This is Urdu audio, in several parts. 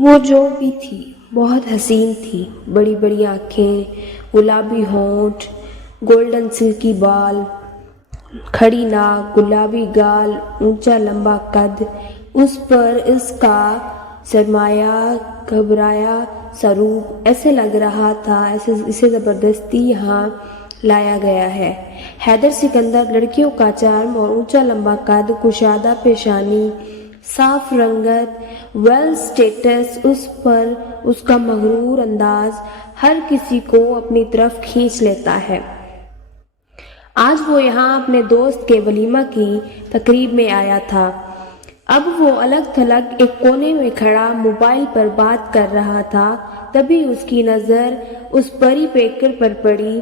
وہ جو بھی تھی بہت حسین تھی، بڑی بڑی آنکھیں، گلابی ہونٹ، گولڈن سلکی بال، کھڑی ناک، گلابی گال، اونچا لمبا قد، اس پر اس کا سرمایہ گھبرایا سا روپ، ایسے لگ رہا تھا اسے زبردستی یہاں لایا گیا ہے۔ حیدر سکندر لڑکیوں کا چارم اور اونچا لمبا قد، کشادہ پیشانی، صاف رنگت، ویل سٹیٹس، اس پر اس کا مغرور انداز ہر کسی کو اپنی طرف کھینچ لیتا ہے۔ آج وہ یہاں اپنے دوست کے ولیمہ کی تقریب میں آیا تھا۔ اب وہ الگ تھلگ ایک کونے میں کھڑا موبائل پر بات کر رہا تھا، تبھی اس کی نظر اس پری پیکر پر پڑی۔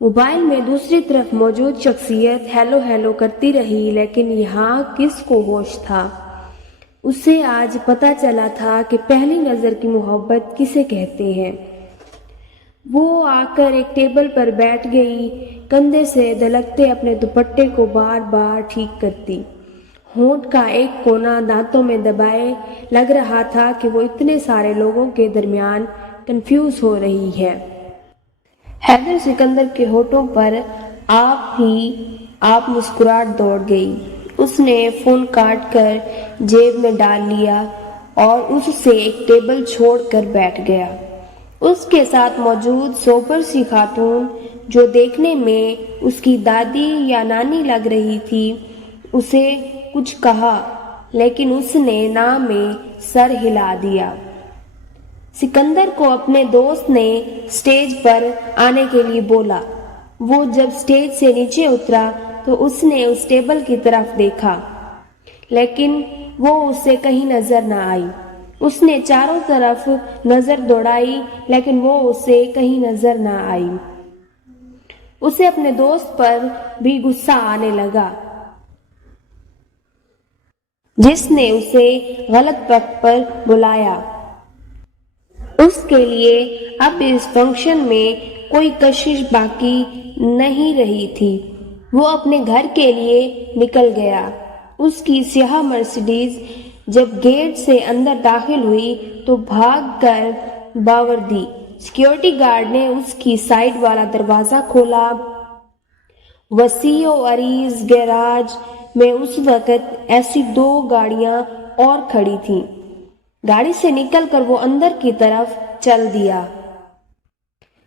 موبائل میں دوسری طرف موجود شخصیت ہیلو ہیلو کرتی رہی، لیکن یہاں کس کو ہوش تھا؟ اسے آج پتہ چلا تھا کہ پہلی نظر کی محبت کسے کہتے ہیں۔ وہ آ کر ایک ٹیبل پر بیٹھ گئی، کندھے سے دلکتے اپنے دوپٹے کو بار بار ٹھیک کرتی، ہونٹ کا ایک کونا دانتوں میں دبائے۔ لگ رہا تھا کہ وہ اتنے سارے لوگوں کے درمیان کنفیوز ہو رہی ہے۔ حیدر سکندر کے ہونٹوں پر آپ ہی آپ مسکراہٹ دوڑ گئی۔ اس نے فون کاٹ کر جیب میں ڈال لیا اور اس سے ایک ٹیبل چھوڑ کر بیٹھ گیا۔ اس کے ساتھ موجود سوبر سی خاتون، جو دیکھنے میں اس کی دادی یا نانی لگ رہی تھی، اسے کچھ کہا، لیکن اس نے نہ میں سر ہلا دیا۔ سکندر کو اپنے دوست نے سٹیج پر آنے کے لیے بولا۔ وہ جب سٹیج سے نیچے اترا تو اس نے اس ٹیبل کی طرف دیکھا، لیکن وہ اسے کہیں نظر نہ آئی۔ اس نے چاروں طرف نظر دوڑائی، لیکن وہ اسے کہیں نظر نہ آئی۔ اسے اپنے دوست پر بھی غصہ آنے لگا، جس نے اسے غلط وقت پر بلایا۔ اس کے لیے اب اس فنکشن میں کوئی کشش باقی نہیں رہی تھی۔ وہ اپنے گھر کے لیے نکل گیا۔ اس کی سیاہ مرسیڈیز جب گیٹ سے اندر داخل ہوئی تو بھاگ کر باور دی۔ سیکیورٹی گارڈ نے اس کی سائیڈ والا دروازہ کھولا۔ وسیع و عریض گیراج میں اس وقت ایسی 2 گاڑیاں اور کھڑی تھیں۔ گاڑی سے نکل کر وہ اندر کی طرف چل دیا۔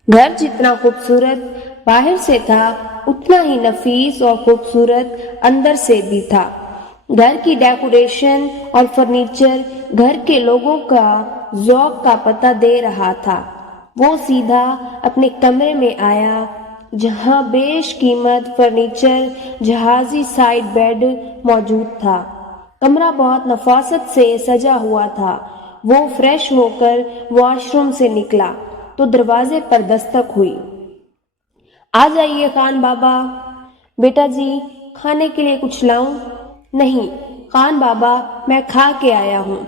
گھر جتنا خوبصورت باہر سے تھا، اتنا ہی نفیس اور خوبصورت اندر سے بھی تھا۔ گھر کی ڈیکوریشن اور فرنیچر گھر کے لوگوں کا ذوق کا پتہ دے رہا تھا۔ وہ سیدھا اپنے کمرے میں آیا، جہاں بیش قیمت فرنیچر، جہازی سائیڈ بیڈ موجود تھا۔ کمرہ بہت نفاست سے سجا ہوا تھا۔ وہ فریش ہو کر واش روم سے نکلا تو دروازے پر دستک ہوئی۔ آ جائیے خان بابا۔ بیٹا جی، کھانے کے لیے کچھ لاؤں؟ نہیں خان بابا، میں کھا کے آیا ہوں۔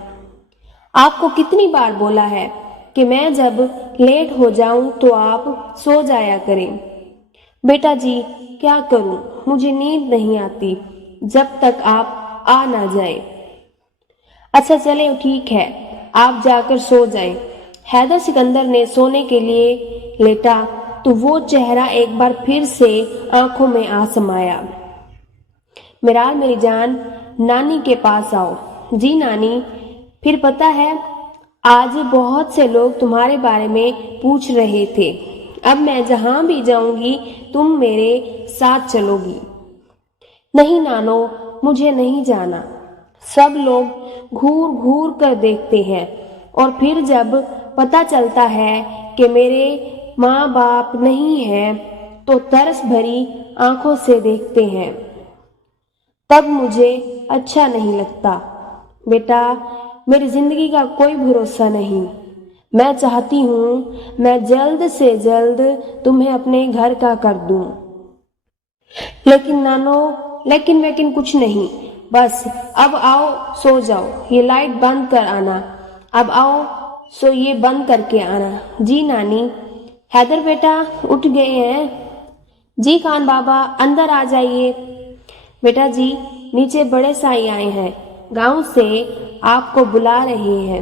آپ کو کتنی بار بولا ہے کہ میں جب لیٹ ہو جاؤں تو آپ سو جایا کریں۔ بیٹا جی، کیا کروں، مجھے نیند نہیں آتی جب تک آپ آ نہ جائیں۔ اچھا چلیں ٹھیک ہے، آپ جا کر سو جائیں۔ حیدر سکندر نے سونے کے لیے لیٹا تو وہ چہرہ ایک بار پھر سے آنکھوں میں آ سمایا۔ میرال میری جان، نانی کے پاس آؤ۔ جی نانی۔ پھر پتہ ہے، آج بہت سے لوگ تمہارے بارے میں پوچھ رہے تھے۔ اب میں جہاں بھی جاؤں گی تم میرے ساتھ چلو گی۔ نہیں نانو، مجھے نہیں جانا۔ سب لوگ گھور گھور کر دیکھتے ہیں، اور پھر جب پتہ چلتا ہے کہ میرے ماں باپ نہیں ہیں تو ترس بھری آنکھوں سے دیکھتے ہیں، تب مجھے اچھا نہیں لگتا۔ بیٹا، میری زندگی کا کوئی بھروسہ نہیں۔ میں چاہتی ہوں میں جلد سے جلد تمہیں اپنے گھر کا کر دوں۔ لیکن نانو، لیکن کچھ نہیں، بس اب آؤ سو جاؤ، یہ لائٹ بند کر آنا۔ اب آؤ سو یہ بند کر کے آنا۔ جی نانی۔ حیدر بیٹا، اٹھ گئے ہیں؟ جی خان بابا، اندر آ جائیے۔ بیٹا جی، نیچے بڑے سائی آئے ہیں، گاؤں سے آپ کو بلا رہے ہیں۔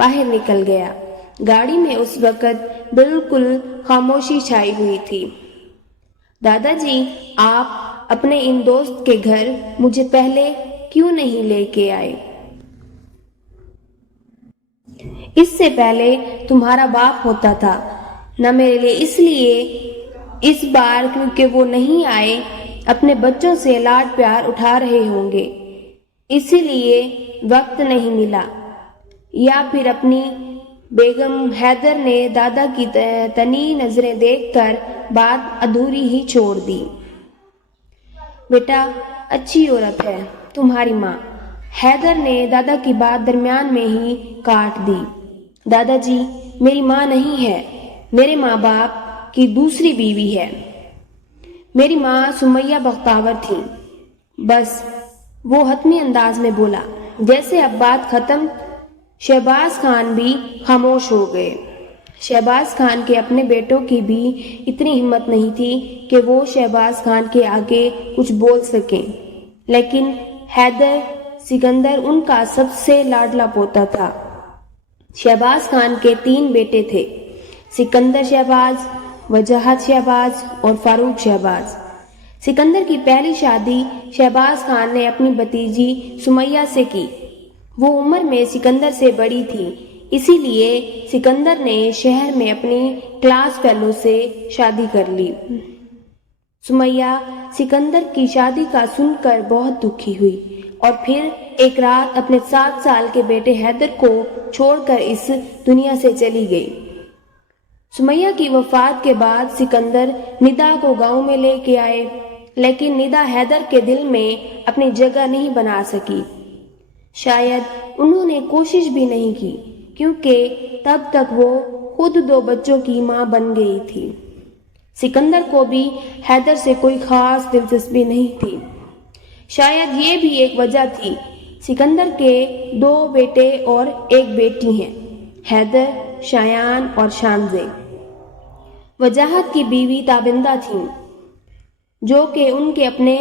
باہر نکل گیا۔ گاڑی میں اس وقت بالکل خاموشی چھائی ہوئی تھی۔ دادا جی، آپ اپنے ان دوست کے گھر مجھے پہلے کیوں نہیں لے کے آئے؟ اس سے پہلے تمہارا باپ ہوتا تھا نہ میرے لیے، اس لیے اس بار کیونکہ وہ نہیں آئے، اپنے بچوں سے لاڈ پیار اٹھا رہے ہوں گے، اسی لیے وقت نہیں ملا۔ یا پھر اپنی بیگم حیدر نے دادا کی تنی نظریں دیکھ کر بات ادھوری ہی چھوڑ دی۔ بیٹا، اچھی عورت ہے تمہاری ماں، حیدر نے دادا کی بات درمیان میں ہی کاٹ دی۔ دادا جی، میری ماں نہیں ہے، میرے ماں باپ کی دوسری بیوی ہے۔ میری ماں سمیہ بختیور تھی۔ بس وہ حتمی انداز میں بولا۔ جیسے اب بات ختم، شہباز خان بھی خاموش ہو گئے۔ شہباز خان کے اپنے بیٹوں کی بھی اتنی ہمت نہیں تھی کہ وہ شہباز خان کے آگے کچھ بول سکیں، لیکن حیدر سکندر ان کا سب سے لاڈلا پوتا تھا۔ شہباز خان کے 3 بیٹے تھے، سکندر شہباز، وجاہت شہباز اور فاروق شہباز۔ سکندر کی پہلی شادی شہباز خان نے اپنی بھتیجی سمیہ سے کی۔ وہ عمر میں سکندر سے بڑی تھی، اسی لیے سکندر نے شہر میں اپنی کلاس فیلو سے شادی کر لی۔ سمیہ سکندر کی شادی کا سن کر بہت دکھی ہوئی اور پھر ایک رات اپنے 7 سال کے بیٹے حیدر کو چھوڑ کر اس دنیا سے چلی گئی۔ سمیہ کی وفات کے بعد سکندر ندا کو گاؤں میں لے کے آئے، لیکن ندا حیدر کے دل میں اپنی جگہ نہیں بنا سکی۔ شاید انہوں نے کوشش بھی نہیں کی، کیونکہ تب تک وہ خود 2 بچوں کی ماں بن گئی تھی۔ سکندر کو بھی حیدر سے کوئی خاص دلچسپی نہیں تھی۔ شاید یہ بھی ایک وجہ تھی۔ سکندر کے 2 بیٹے اور 1 بیٹی ہیں، حیدر، شایان اور شانزے۔ وجاہت کی بیوی تابندہ تھیں، جو کہ ان کے اپنے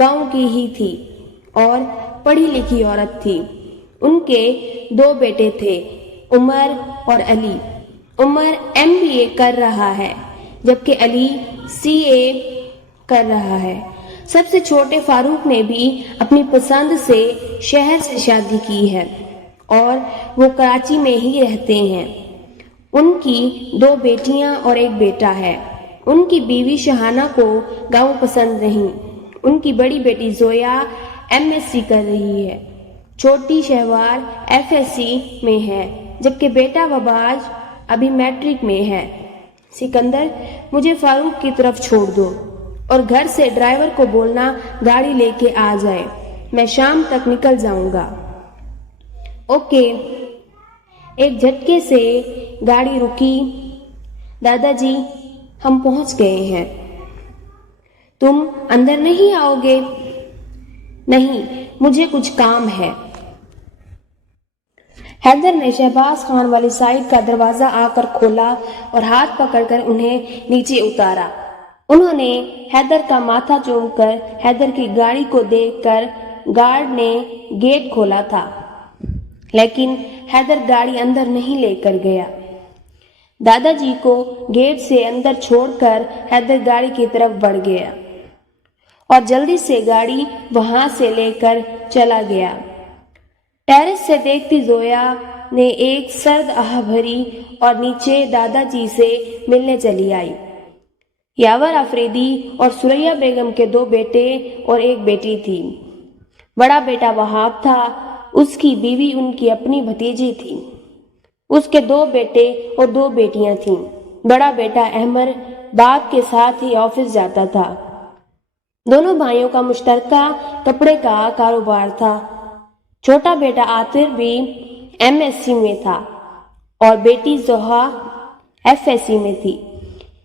گاؤں کی ہی تھی اور پڑھی لکھی عورت تھی۔ ان کے 2 بیٹے تھے، عمر اور علی۔ عمر MBA کر رہا ہے، جبکہ علی CA کر رہا ہے۔ سب سے چھوٹے فاروق نے بھی اپنی پسند سے شہر سے شادی کی ہے اور وہ کراچی میں ہی رہتے ہیں۔ ان کی 2 بیٹیاں اور 1 بیٹا ہے۔ ان کی بیوی شہانہ کو گاؤں پسند نہیں۔ ان کی بڑی بیٹی زویا MSc کر رہی ہے، چھوٹی شہوار FSc میں ہے، جبکہ بیٹا وباج ابھی میٹرک میں ہے۔ سکندر، مجھے فاروق کی طرف چھوڑ دو اور گھر سے ڈرائیور کو بولنا گاڑی لے کے آ جائے، میں شام تک نکل جاؤں گا۔ اوکے۔ ایک جھٹکے سے گاڑی رکی۔ دادا جی، ہم پہنچ گئے ہیں۔ تم اندر نہیں آؤ گے؟ نہیں، مجھے کچھ کام ہے۔ حیدر نے شہباز خان والی سائڈ کا دروازہ آ کر کھولا اور ہاتھ پکڑ کر انہیں نیچے اتارا۔ انہوں نے حیدر کا ماتھا چوم کر حیدر کی گاڑی کو دیکھ کر گارڈ نے گیٹ کھولا تھا، لیکن حیدر گاڑی اندر نہیں لے کر گیا۔ دادا جی کو گیٹ سے اندر چھوڑ کر حیدر گاڑی کی طرف بڑھ گیا اور جلدی سے گاڑی وہاں سے لے کر چلا گیا۔ ٹیرس سے دیکھتی زویا نے ایک سرد آہ بھری اور نیچے دادا جی سے ملنے چلی آئی۔ یاور آفریدی اور سریا بیگم کے 2 بیٹے اور 1 بیٹی تھی۔ بڑا بیٹا وہاب تھا، اس کی بیوی ان کی اپنی بھتیجی تھی۔ اس کے 2 بیٹے اور 2 بیٹیاں تھیں۔ بڑا بیٹا احمر باپ کے ساتھ ہی آفس جاتا تھا۔ دونوں بھائیوں کا مشترکہ کپڑے کا کاروبار تھا۔ چھوٹا بیٹا عاطر بھی MSc میں تھا اور بیٹی زوہا FSc میں تھی۔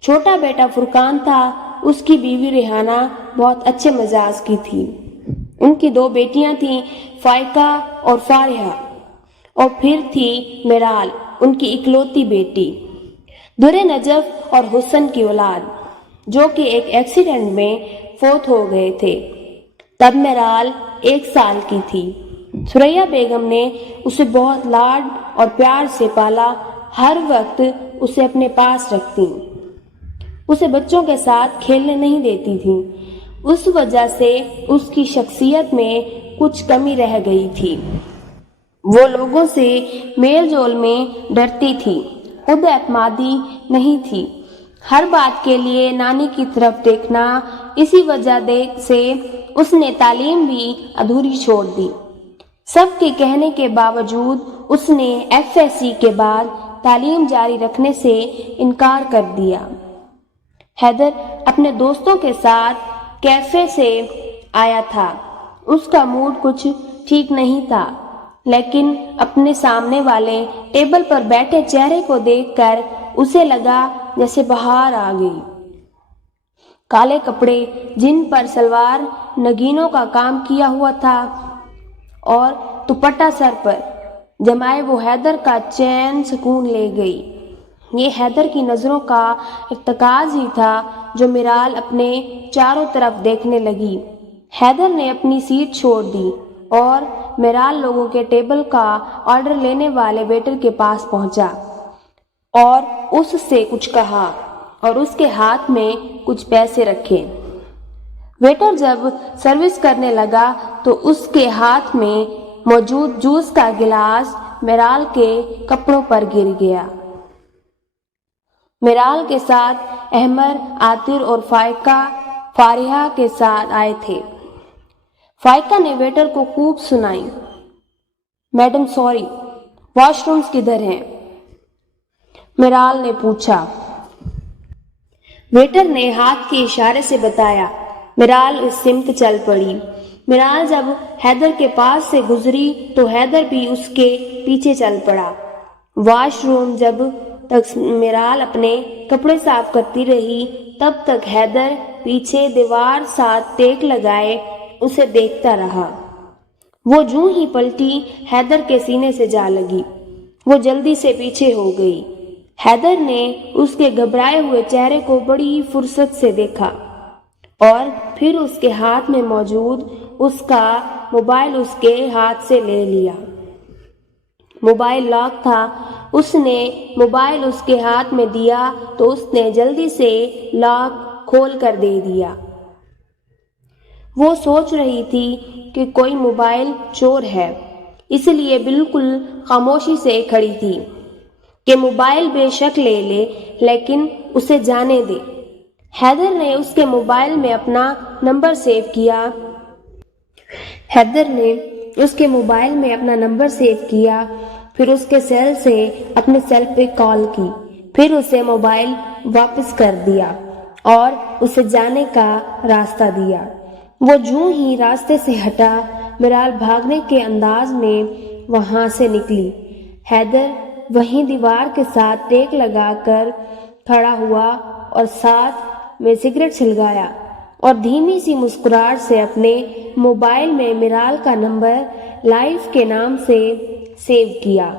چھوٹا بیٹا فرقان تھا، اس کی بیوی ریحانہ بہت اچھے مزاج کی تھی۔ ان کی 2 بیٹیاں تھیں، فائقہ اور فارحہ، اور پھر تھی میرال، ان کی اکلوتی بیٹی، در نجف اور حسن کی اولاد، جو کہ ایک ایکسیڈنٹ میں فوت ہو گئے تھے۔ تب میرال 1 سال کی تھی۔ سریا بیگم نے اسے بہت لاڈ اور پیار سے پالا، ہر وقت اسے اپنے پاس رکھتی، اسے بچوں کے ساتھ کھیلنے نہیں دیتی تھی۔ اس وجہ سے اس کی شخصیت میں کچھ کمی رہ گئی تھی۔ وہ لوگوں سے میل جول میں ڈرتی تھی، خود اعتمادی نہیں تھی، ہر بات کے لیے نانی کی طرف دیکھنا۔ اسی وجہ سے اس نے تعلیم بھی ادھوری چھوڑ دی۔ سب کے کہنے کے باوجود اس نے FSC کے بعد تعلیم جاری رکھنے سے انکار کر دیا۔ حیدر اپنے دوستوں کے ساتھ کیفے سے آیا تھا۔ اس کا موڈ کچھ ٹھیک نہیں تھا، لیکن اپنے سامنے والے ٹیبل پر بیٹھے چہرے کو دیکھ کر اسے لگا جیسے بہار آ گئی۔ کالے کپڑے جن پر سلوار نگینوں کا کام کیا ہوا تھا اور دوپٹہ سر پر جمائے وہ حیدر کا چین سکون لے گئی۔ یہ حیدر کی نظروں کا ارتکاز ہی تھا جو میرال اپنے چاروں طرف دیکھنے لگی۔ حیدر نے اپنی سیٹ چھوڑ دی اور میرال لوگوں کے ٹیبل کا آرڈر لینے والے ویٹر کے پاس پہنچا اور اس سے کچھ کہا اور اس کے ہاتھ میں کچھ پیسے رکھے۔ ویٹر جب سروس کرنے لگا تو اس کے ہاتھ میں موجود جوس کا گلاس میرال کے کپڑوں پر گر گیا۔ میرال کے ساتھ احمر، عاطر اور فارحہ کے ساتھ آئے تھے۔ فائقہ نے ویٹر کو خوب سنائی، میڈم سوری، واش رومز کدھر ہیں؟ میرال نے پوچھا۔ ویٹر نے ہاتھ کے اشارے سے بتایا۔ میرال اس سمت چل پڑی۔ میرال جب حیدر کے پاس سے گزری تو حیدر بھی اس کے پیچھے چل پڑا۔ واش روم جب تک میرال اپنے کپڑے صاف کرتی رہی تب تک حیدر پیچھے دیوار ساتھ ٹیک لگائے اسے دیکھتا رہا۔ وہ جوں ہی پلٹی حیدر کے سینے سے جا لگی۔ وہ جلدی سے پیچھے ہو گئی۔ حیدر نے اس کے گھبرائے ہوئے چہرے کو بڑی فرصت سے دیکھا اور پھر اس کے ہاتھ میں موجود اس کا موبائل اس کے ہاتھ سے لے لیا۔ موبائل لاک تھا۔ اس نے موبائل اس کے ہاتھ میں دیا تو اس نے جلدی سے لاک کھول کر دے دیا۔ وہ سوچ رہی تھی کہ کوئی موبائل چور ہے، اس لیے بالکل خاموشی سے کھڑی تھی کہ موبائل بے شک لے لے لیکن اسے جانے دے۔ حیدر نے اس کے موبائل میں اپنا نمبر سیو کیا۔ پھر اس کے سیل سے اپنے سیل پہ کال کی، پھر اسے موبائل واپس کر دیا اور اسے جانے کا راستہ دیا۔ وہ جوں ہی راستے سے ہٹا، میرال بھاگنے کے انداز میں وہاں سے نکلی۔ حیدر وہیں دیوار کے ساتھ ٹیک لگا کر کھڑا ہوا اور ساتھ میں سگریٹ سلگایا اور دھیمی سی مسکراہٹ سے اپنے موبائل میں میرال کا نمبر لائف کے نام سے سیو کیا۔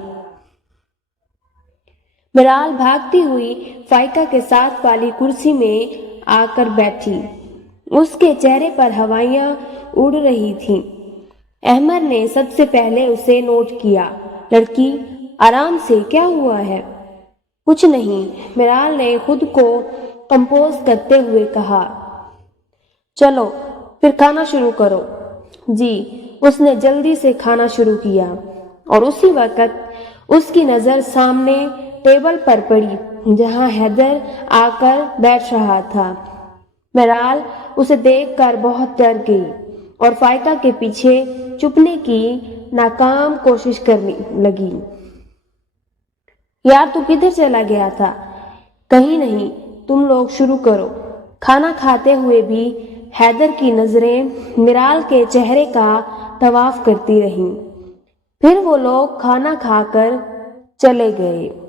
میرال بھاگتی ہوئی فائقہ کے ساتھ والی کرسی میں آ کر بیٹھی۔ اس کے چہرے پر ہوائیاں اڑ رہی تھیں۔ احمد نے سب سے پہلے اسے نوٹ کیا۔ لڑکی، آرام سے، کیا ہوا ہے؟ کچھ نہیں، میرال نے خود کو کمپوز کرتے ہوئے کہا۔ چلو پھر کھانا شروع کرو۔ جی۔ اس نے جلدی سے کھانا شروع کیا اور اسی وقت اس کی نظر سامنے ٹیبل پر پڑی جہاں حیدر آ کر بیٹھ رہا تھا۔ میرال اسے دیکھ کر بہت ڈر گئی اور فائقہ کے پیچھے چھپنے کی ناکام کوشش کرنے لگی۔ یار تو کدھر چلا گیا تھا؟ کہیں نہیں، تم لوگ شروع کرو۔ کھانا کھاتے ہوئے بھی حیدر کی نظریں میرال کے چہرے کا طواف کرتی رہیں۔ پھر وہ لوگ کھانا کھا کر چلے گئے۔